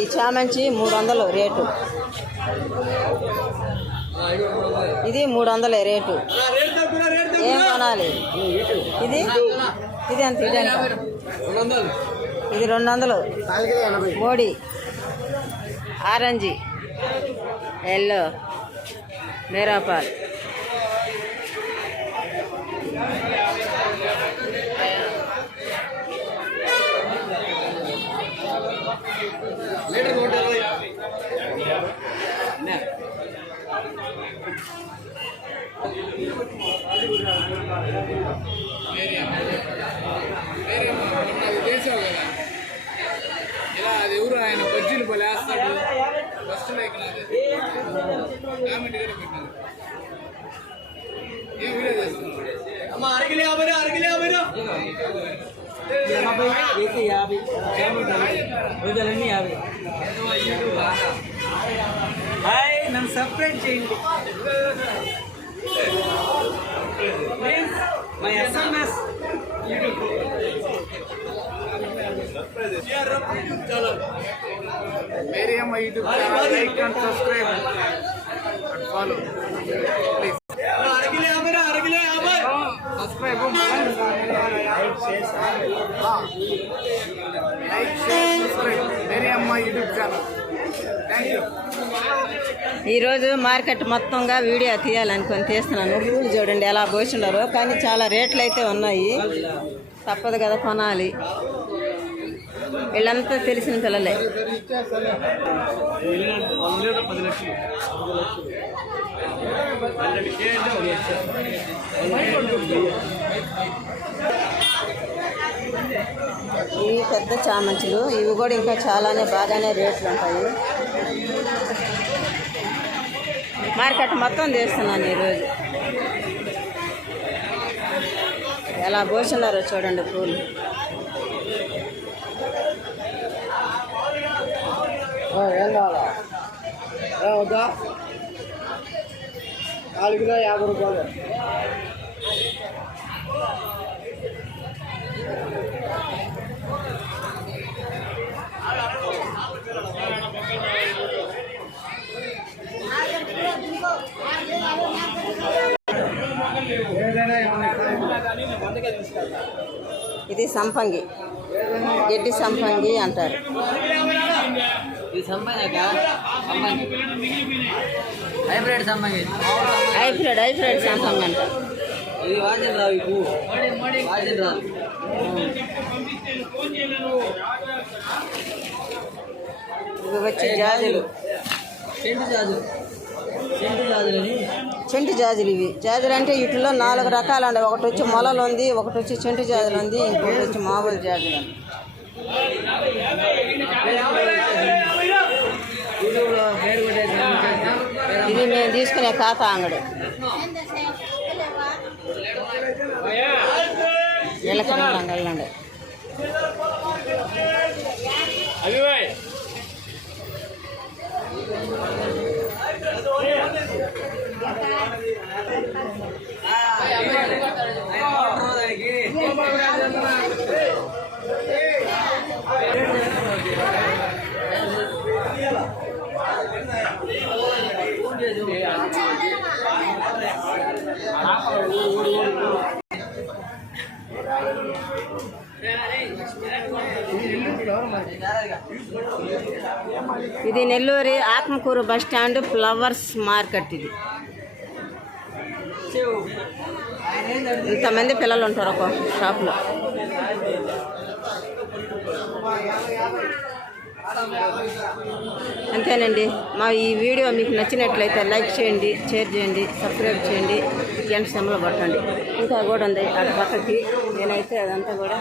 ఈ చామంచి 300 రేటు. ఇది 300 రేటు. ఏం కొనాలి? ఇది ఎంత? ఇది ఎంత? ఇది 200. మోడీ, ఆరెంజీ, ఎల్లో, మేరాపాల్. ఇలా అది ఎవరు ఆయన బజ్జీలు పోలేస్తాడు ఫస్ట్ లైక్ కామెంట్ కూడా పెట్టారు. ఏం వీడియో చేస్తున్నారు? అమ్మ అరగిలే 50 హాయ్, నన్ను సబ్స్క్రైబ్ చేయండి. మై ఎస్ఎంఎస్ मेरे हम YouTube channel like and subscribe and follow please. अरगिले सब्सक्राइब लाइक शेयर सब्सक्राइब मेरे हम यूट्यूब चैनल. Thank you. ఈరోజు మార్కెట్ మొత్తంగా వీడియో తీయాలనుకొని తీస్తున్నాను. పూలు చూడండి ఎలా పోసినారో, కానీ చాలా రేట్లు అయితే ఉన్నాయి. తప్పదు కదా, కొనాలి. వీళ్ళంతా తెలిసిన పిల్లలే. ఇవి పెద్ద చామంచులు. ఇవి కూడా ఇంకా చాలానే బాగానే రేట్లు ఉంటాయి. మార్కెట్ మొత్తం తీస్తున్నాను ఈరోజు. ఎలా పోస్తున్నారో చూడండి పూలు. ఏం కావాలా? వద్దా? 4 కిలో 50 రూపాయలు. ఇది సంపంగి, గడ్డి సంపంగి అంటారు. హైబ్రిడ్ సంపంగి, హైబ్రిడ్ సంపంగి అంటారు. ఇది వాజిన్ రావు, వాజిన్ రావు. ఇవి వచ్చి జాజులు, చెంటు జాజులు. ఇవి జాజులు అంటే వీటిలో 4 రకాలు అండి. ఒకటి వచ్చి మొలలు ఉంది, ఒకటి వచ్చి చెంటు జాజులు ఉంది, ఇంకొకటి వచ్చి మామూలు జాజులు ఉంది. ఇది మేము తీసుకునే ఖాతా అంగడి. వెళ్ళకండి వెళ్ళండి. ఇది Nellore Atmakur bus stand flowers market. ఇది ఇంతమంది పిల్లలు ఉంటారు ఒక షాప్లో. అంతేనండి. మా ఈ వీడియో మీకు నచ్చినట్లయితే లైక్ చేయండి, షేర్ చేయండి, సబ్స్క్రైబ్ చేయండి, గంట సింబల్ కొట్టండి. ఇంకా కూడా ఉంది అటు పక్కకి. నేనైతే అదంతా కూడా